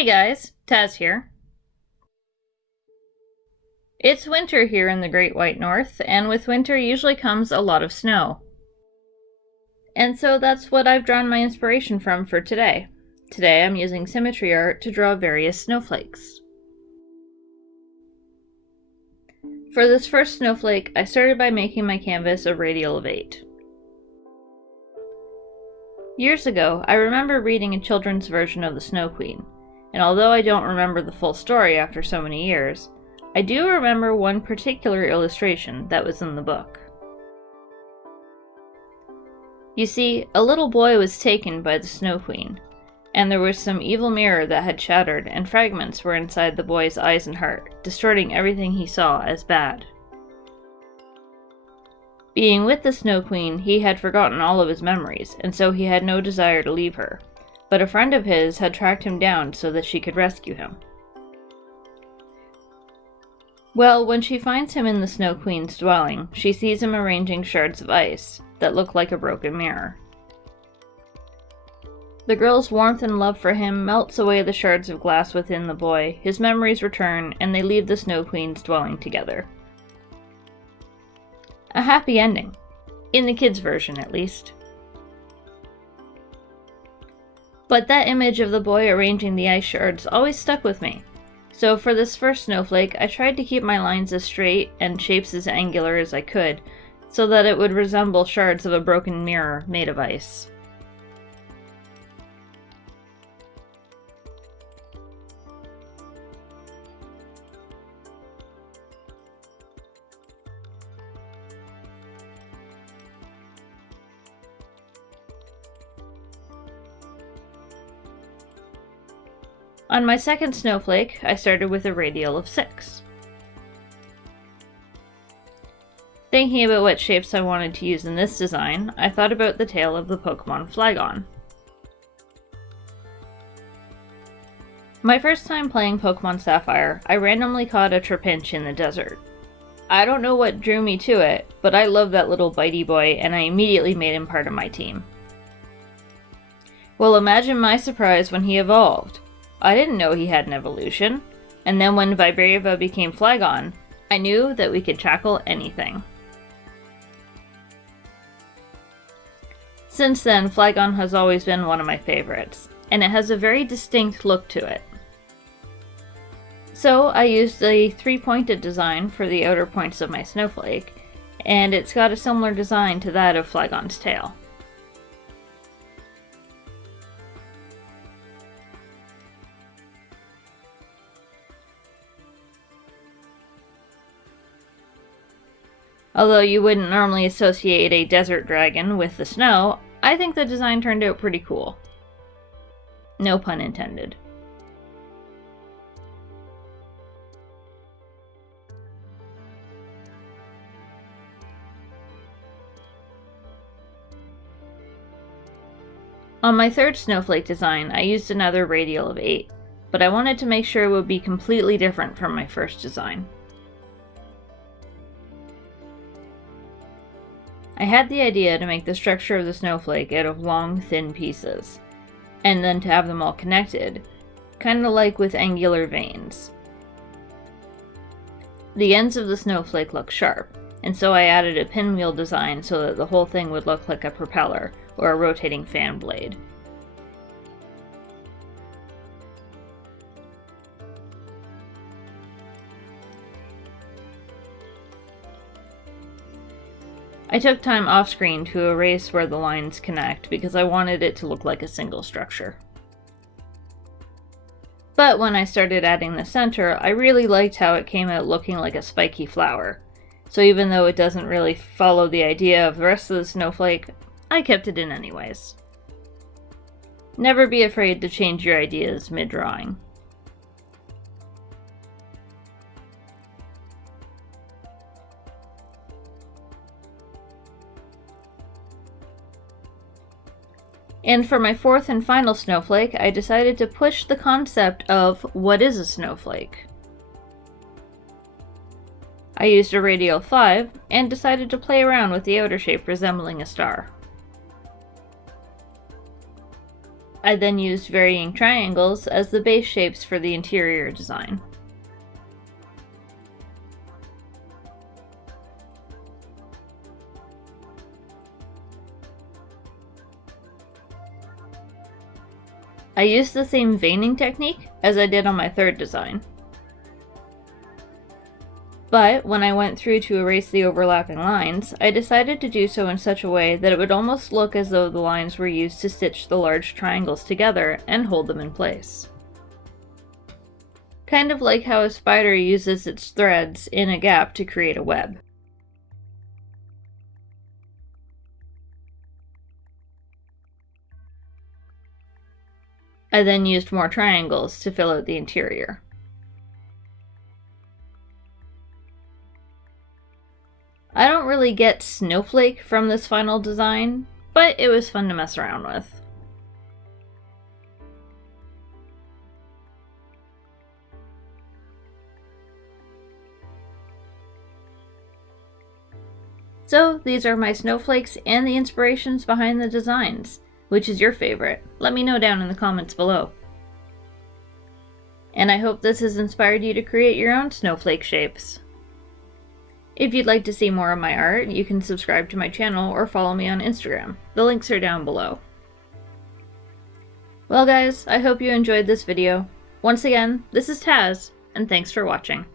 Hey guys, Taz here. It's winter here in the Great White North, and with winter usually comes a lot of snow. And so that's what I've drawn my inspiration from for today. Today I'm using symmetry art to draw various snowflakes. For this first snowflake, I started by making my canvas a radial of 8. Years ago, I remember reading a children's version of the Snow Queen, and although I don't remember the full story after so many years, I do remember one particular illustration that was in the book. You see, a little boy was taken by the Snow Queen, and there was some evil mirror that had shattered, and fragments were inside the boy's eyes and heart, distorting everything he saw as bad. Being with the Snow Queen, he had forgotten all of his memories, and so he had no desire to leave her, but a friend of his had tracked him down so that she could rescue him. Well, when she finds him in the Snow Queen's dwelling, she sees him arranging shards of ice that look like a broken mirror. The girl's warmth and love for him melts away the shards of glass within the boy, his memories return, and they leave the Snow Queen's dwelling together. A happy ending. In the kids' version, at least. But that image of the boy arranging the ice shards always stuck with me. So for this first snowflake, I tried to keep my lines as straight and shapes as angular as I could, so that it would resemble shards of a broken mirror made of ice. On my second snowflake, I started with a radial of 6. Thinking about what shapes I wanted to use in this design, I thought about the tail of the Pokemon Flagon. My first time playing Pokemon Sapphire, I randomly caught a Trapinch in the desert. I don't know what drew me to it, but I love that little bitey boy and I immediately made him part of my team. Well, imagine my surprise when he evolved. I didn't know he had an evolution, and then when Vibrava became Flagon, I knew that we could tackle anything. Since then, Flagon has always been one of my favorites, and it has a very distinct look to it. So I used a 3-pointed design for the outer points of my snowflake, and it's got a similar design to that of Flagon's tail. Although you wouldn't normally associate a desert dragon with the snow, I think the design turned out pretty cool. No pun intended. On my third snowflake design, I used another radial of 8, but I wanted to make sure it would be completely different from my first design. I had the idea to make the structure of the snowflake out of long, thin pieces, and then to have them all connected, kinda like with angular veins. The ends of the snowflake look sharp, and so I added a pinwheel design so that the whole thing would look like a propeller or a rotating fan blade. I took time off-screen to erase where the lines connect because I wanted it to look like a single structure. But when I started adding the center, I really liked how it came out looking like a spiky flower. So even though it doesn't really follow the idea of the rest of the snowflake, I kept it in anyways. Never be afraid to change your ideas mid-drawing. And for my fourth and final snowflake, I decided to push the concept of what is a snowflake. I used a radial 5 and decided to play around with the outer shape resembling a star. I then used varying triangles as the base shapes for the interior design. I used the same veining technique as I did on my third design. But when I went through to erase the overlapping lines, I decided to do so in such a way that it would almost look as though the lines were used to stitch the large triangles together and hold them in place. Kind of like how a spider uses its threads in a gap to create a web. I then used more triangles to fill out the interior. I don't really get Snowflake from this final design, but it was fun to mess around with. So these are my snowflakes and the inspirations behind the designs. Which is your favorite? Let me know down in the comments below. And I hope this has inspired you to create your own snowflake shapes. If you'd like to see more of my art, you can subscribe to my channel or follow me on Instagram. The links are down below. Well guys, I hope you enjoyed this video. Once again, this is Taz, and thanks for watching.